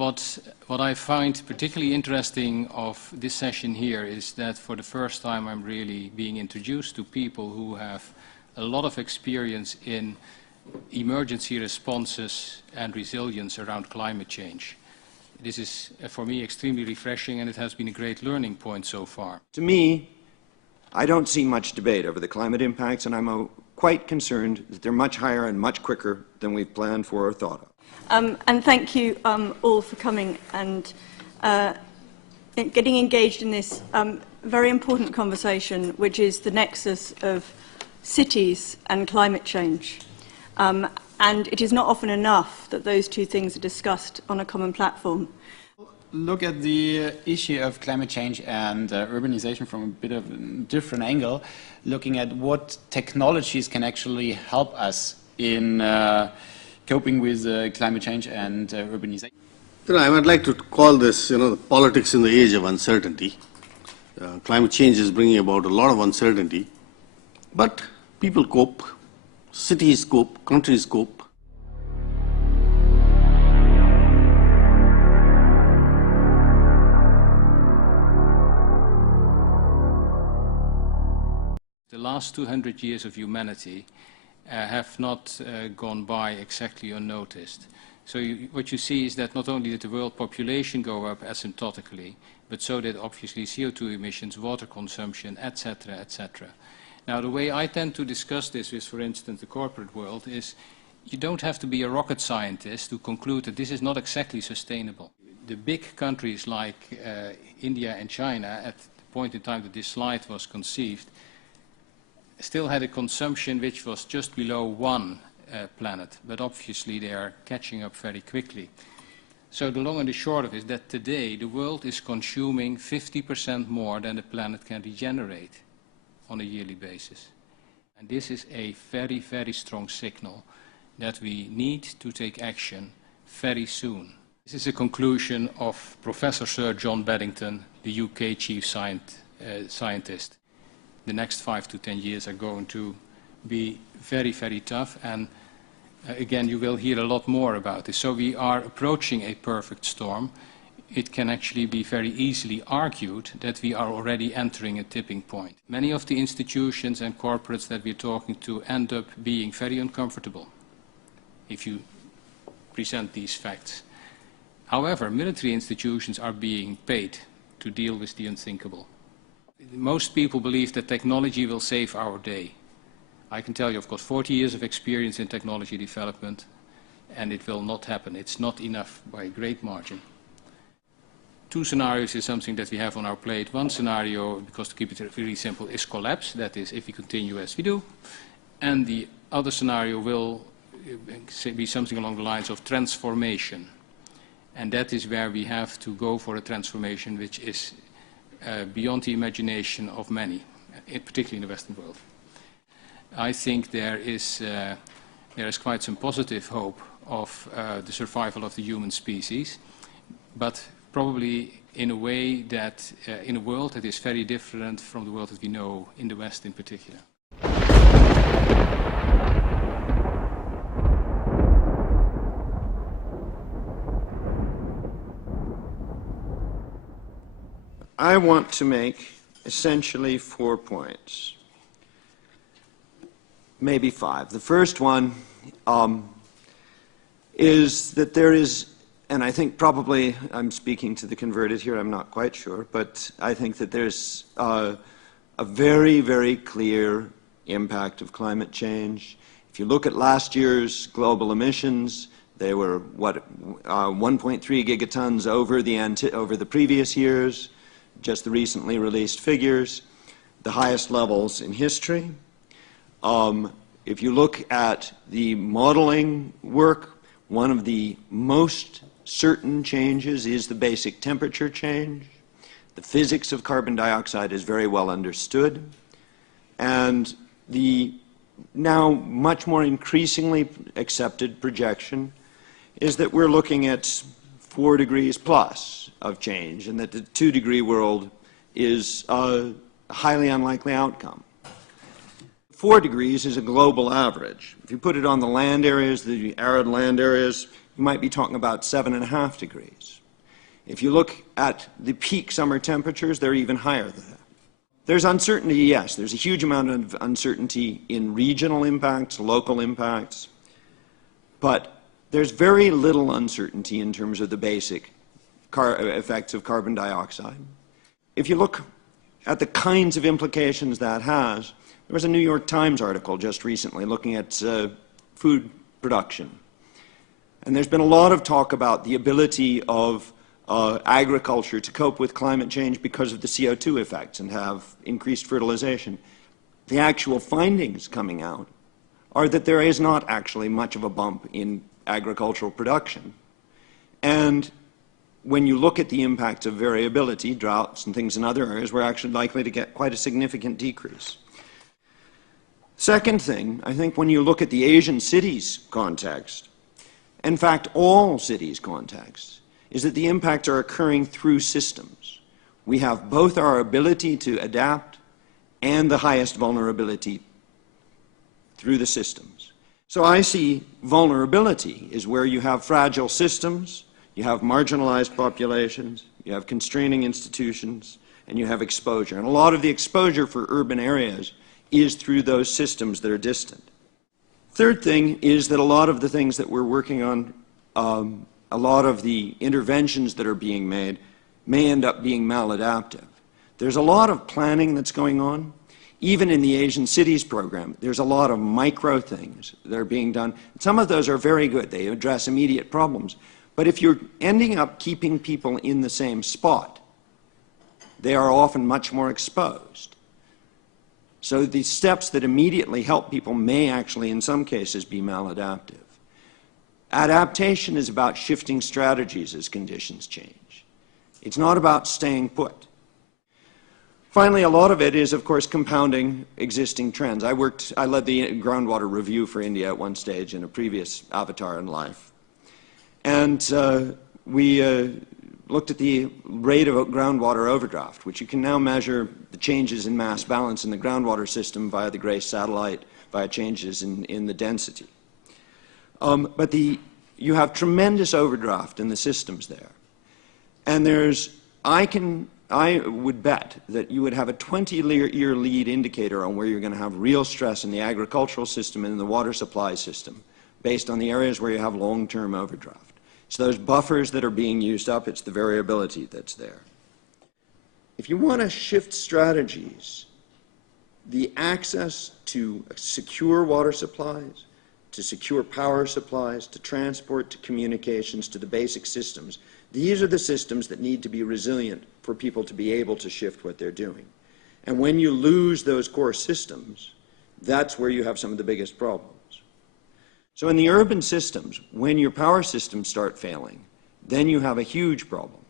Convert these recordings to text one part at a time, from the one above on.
what I find particularly interesting of this session here is that for the first time I'm really being introduced to people who have a lot of experience in emergency responses and resilience around climate change. This is, for me, extremely refreshing, and it has been a great learning point so far. To me, I don't see much debate over the climate impacts, and I'm quite concerned that they're much higher and much quicker than we've planned for or thought of. And thank you all for coming and getting engaged in this very important conversation, which is the nexus of cities and climate change. And it is not often enough that those two things are discussed on a common platform. Look at the issue of climate change and urbanization from a bit of a different angle, looking at what technologies can actually help us in coping with climate change and urbanization. I would like to call this, the politics in the age of uncertainty. Climate change is bringing about a lot of uncertainty, but people cope, cities cope, countries cope. The last 200 years of humanity have not gone by exactly unnoticed. So what you see is that not only did the world population go up asymptotically, but so did obviously CO2 emissions, water consumption, etc., etc. Now, the way I tend to discuss this with, for instance, the corporate world is you don't have to be a rocket scientist to conclude that this is not exactly sustainable. The big countries like India and China, at the point in time that this slide was conceived, still had a consumption which was just below 1 planet, but obviously they are catching up very quickly. So the long and the short of it is that today the world is consuming 50% more than the planet can regenerate on a yearly basis. And this is a very, very strong signal that we need to take action very soon. This is a conclusion of Professor Sir John Beddington, the UK chief scientist. The next 5 to 10 years are going to be very, very tough, and again, you will hear a lot more about this. So we are approaching a perfect storm. It can actually be very easily argued that we are already entering a tipping point. Many of the institutions and corporates that we're talking to end up being very uncomfortable if you present these facts. However, military institutions are being paid to deal with the unthinkable. Most people believe that technology will save our day. I can tell you I've got 40 years of experience in technology development, and it will not happen. It's not enough by a great margin. 2 scenarios is something that we have on our plate. One scenario, because to keep it really simple, is collapse. That is, if we continue as we do. And the other scenario will be something along the lines of transformation. And that is where we have to go for a transformation which is beyond the imagination of many, particularly in the Western world. I think there is quite some positive hope of the survival of the human species, but probably in a way that, in a world that is very different from the world that we know in the West in particular. I want to make essentially 4 points, maybe 5. The first one is that there is, and I think probably I'm speaking to the converted here, I'm not quite sure, but I think that there's a very, very clear impact of climate change. If you look at last year's global emissions, they were, 1.3 gigatons over the previous years. Just the recently released figures, the highest levels in history. If you look at the modeling work, one of the most certain changes is the basic temperature change. The physics of carbon dioxide is very well understood. And the now much more increasingly accepted projection is that we're looking at 4 degrees plus of change, and that the 2-degree world is a highly unlikely outcome. 4 degrees is a global average. If you put it on the land areas, the arid land areas, you might be talking about 7.5 degrees. If you look at the peak summer temperatures, they're even higher than that. There's uncertainty, yes. There's a huge amount of uncertainty in regional impacts, local impacts, but there's very little uncertainty in terms of the basic effects of carbon dioxide. If you look at the kinds of implications that has, there was a New York Times article just recently looking at food production. And there's been a lot of talk about the ability of agriculture to cope with climate change because of the CO2 effects and have increased fertilization. The actual findings coming out are that there is not actually much of a bump in agricultural production. And when you look at the impacts of variability, droughts and things in other areas, we're actually likely to get quite a significant decrease. Second thing, I think when you look at the Asian cities context, in fact all cities contexts, is that the impacts are occurring through systems. We have both our ability to adapt and the highest vulnerability through the systems. So I see vulnerability is where you have fragile systems, you have marginalized populations, you have constraining institutions, and you have exposure. And a lot of the exposure for urban areas is through those systems that are distant. Third thing is that a lot of the things that we're working on, a lot of the interventions that are being made may end up being maladaptive. There's a lot of planning that's going on. Even in the Asian Cities program, there's a lot of micro things that are being done. Some of those are very good. They address immediate problems. But if you're ending up keeping people in the same spot, they are often much more exposed. So the steps that immediately help people may actually, in some cases, be maladaptive. Adaptation is about shifting strategies as conditions change. It's not about staying put. Finally, a lot of it is, of course, compounding existing trends. I led the groundwater review for India at one stage in a previous avatar in life. And we looked at the rate of groundwater overdraft, which you can now measure the changes in mass balance in the groundwater system via the GRACE satellite, via changes in the density. But you have tremendous overdraft in the systems there. And I would bet that you would have a 20-year lead indicator on where you're going to have real stress in the agricultural system and in the water supply system based on the areas where you have long-term overdraft. It's those buffers that are being used up, it's the variability that's there. If you want to shift strategies, the access to secure water supplies, to secure power supplies, to transport, to communications, to the basic systems, these are the systems that need to be resilient for people to be able to shift what they're doing. And when you lose those core systems, that's where you have some of the biggest problems. So in the urban systems, when your power systems start failing, then you have a huge problem.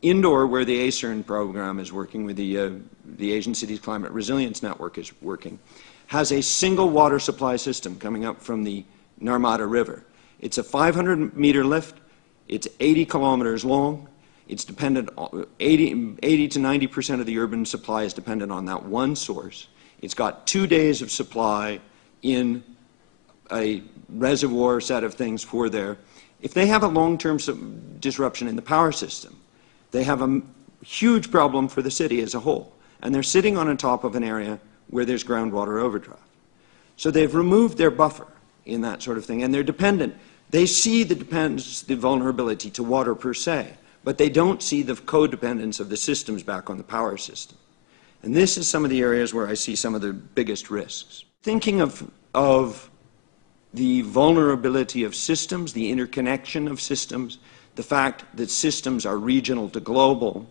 Indoor, where the ACERN program is working with the Asian Cities Climate Resilience Network is working, has a single water supply system coming up from the Narmada River. It's a 500-meter lift. It's 80 kilometers long. It's dependent on 80 to 90% of the urban supply is dependent on that one source. It's got 2 days of supply in a reservoir set of things for there. If they have a long-term disruption in the power system, they have a huge problem for the city as a whole. And they're sitting on top of an area where there's groundwater overdraft. So they've removed their buffer in that sort of thing, and they're dependent. They see the vulnerability to water per se, but they don't see the codependence of the systems back on the power system. And this is some of the areas where I see some of the biggest risks. Thinking of the vulnerability of systems, the interconnection of systems, the fact that systems are regional to global,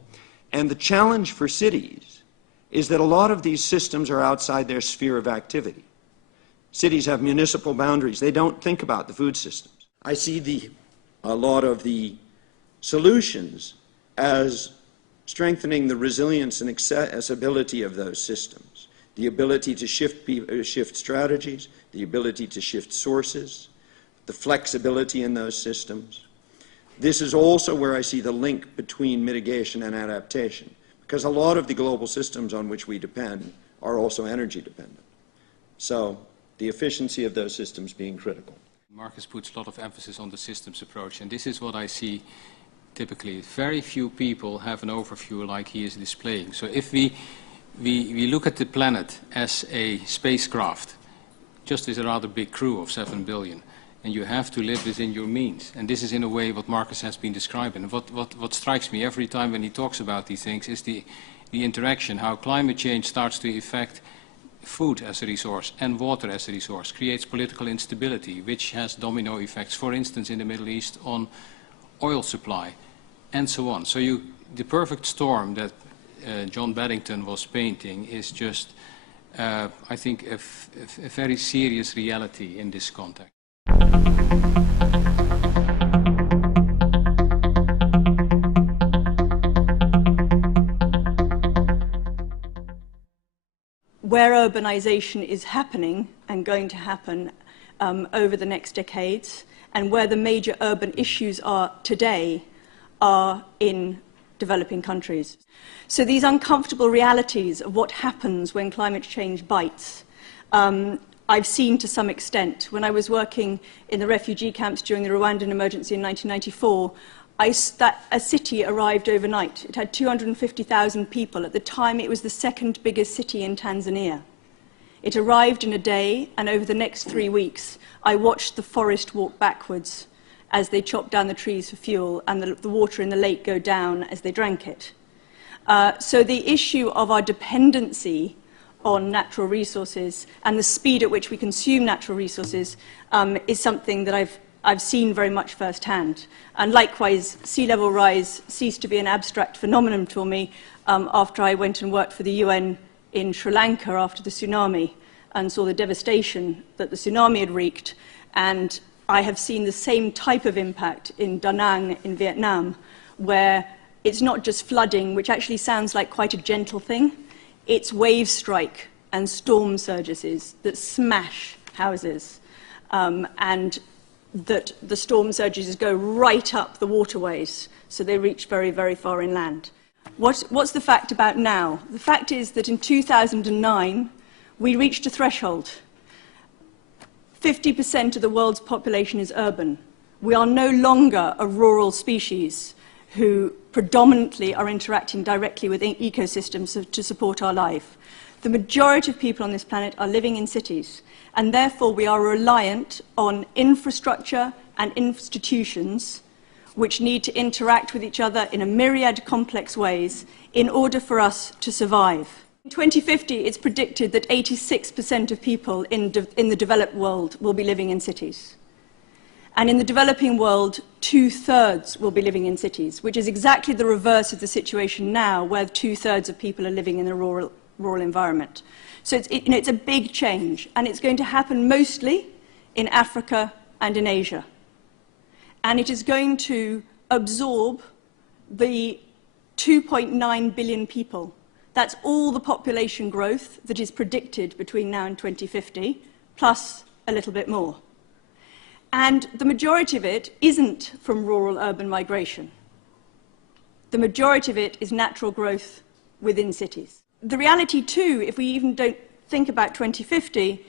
and the challenge for cities is that a lot of these systems are outside their sphere of activity. Cities have municipal boundaries. They don't think about the food systems. I see a lot of the solutions as strengthening the resilience and accessibility of those systems, the ability to shift strategies, the ability to shift sources, the flexibility in those systems. This is also where I see the link between mitigation and adaptation, because a lot of the global systems on which we depend are also energy dependent. So the efficiency of those systems being critical. Marcus puts a lot of emphasis on the systems approach, and this is what I see typically. Very few people have an overview like he is displaying. So if we look at the planet as a spacecraft, just as a rather big crew of 7 billion, and you have to live within your means. And this is in a way what Marcus has been describing. And what strikes me every time when he talks about these things is the interaction, how climate change starts to affect food as a resource and water as a resource, creates political instability, which has domino effects, for instance, in the Middle East on oil supply, and so on. So the perfect storm that John Baddington was painting is just, I think, a very serious reality in this context. Where urbanization is happening and going to happen over the next decades, and where the major urban issues are today, are in developing countries. So these uncomfortable realities of what happens when climate change bites, I've seen to some extent. When I was working in the refugee camps during the Rwandan emergency in 1994, a city arrived overnight. It had 250,000 people. At the time, it was the second biggest city in Tanzania. It arrived in a day, and over the next 3 weeks, I watched the forest walk backwards as they chopped down the trees for fuel, and the water in the lake go down as they drank it. So the issue of our dependency on natural resources and the speed at which we consume natural resources is something that I've seen very much firsthand. And likewise, sea level rise ceased to be an abstract phenomenon for me after I went and worked for the UN in Sri Lanka after the tsunami and saw the devastation that the tsunami had wreaked. And I have seen the same type of impact in Da Nang in Vietnam, where it's not just flooding, which actually sounds like quite a gentle thing. It's wave strike and storm surges that smash houses, and that the storm surges go right up the waterways, so they reach very, very far inland. What's the fact about now? The fact is that in 2009, we reached a threshold. 50% of the world's population is urban. We are no longer a rural species who predominantly are interacting directly with ecosystems to support our life. The majority of people on this planet are living in cities, and therefore we are reliant on infrastructure and institutions which need to interact with each other in a myriad complex ways in order for us to survive. In 2050, it's predicted that 86% of people in the developed world will be living in cities. And in the developing world, 2/3 will be living in cities, which is exactly the reverse of the situation now, where 2/3 of people are living in a rural environment. So it's a big change, and it's going to happen mostly in Africa and in Asia. And it is going to absorb the 2.9 billion people. That's all the population growth that is predicted between now and 2050, plus a little bit more. And the majority of it isn't from rural-urban migration. The majority of it is natural growth within cities. The reality, too, if we even don't think about 2050,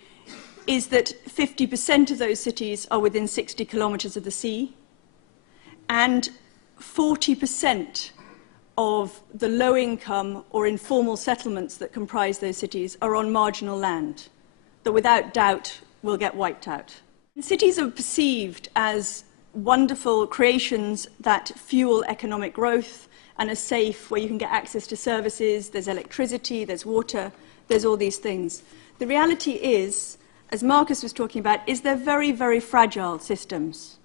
is that 50% of those cities are within 60 kilometers of the sea, and 40% of the low-income or informal settlements that comprise those cities are on marginal land that without doubt will get wiped out. Cities are perceived as wonderful creations that fuel economic growth and are safe, where you can get access to services, there's electricity, there's water, there's all these things. The reality is, as Marcus was talking about, is they're very, very fragile systems.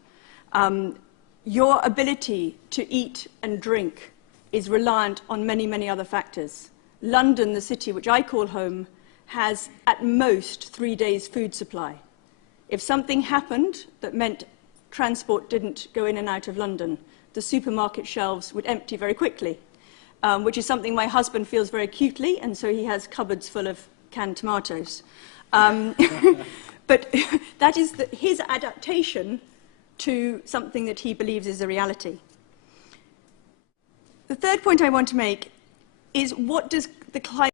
Your ability to eat and drink is reliant on many, many other factors. London, the city which I call home, has at most 3 days' food supply. If something happened that meant transport didn't go in and out of London, the supermarket shelves would empty very quickly, which is something my husband feels very acutely, and so he has cupboards full of canned tomatoes. But that is his adaptation to something that he believes is a reality. The third point I want to make is, what does the climate